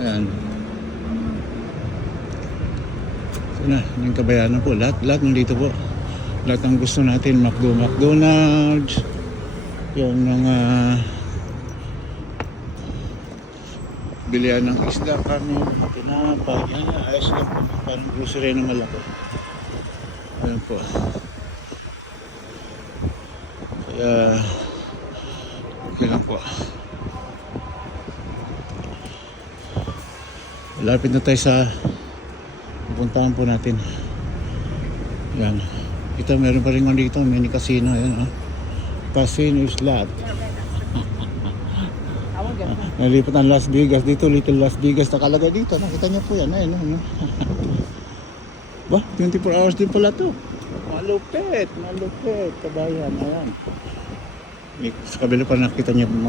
Ayan. So na, yung Kabayanan po. Lahat nandito po. Lahat ng gusto natin. McDonald's. Yung mga bilihan ng isda, kami, tinapay. Yan, ayos lang po. Parang grocery na malaki. Ayan po. Kaya okay lang po. Lapit na tayo sa pupuntahan po natin. Yan. Kita meron pa rin dito, mini casino. Yan, Casino Slot. Nalipat ang Las Vegas dito, Little Las Vegas nakalagay dito. Nakita niyo po yan. Ayun. Ba, 24 hours din pala to. Malupit, kabayan. Ayan. Sa kabila pa nakita niyo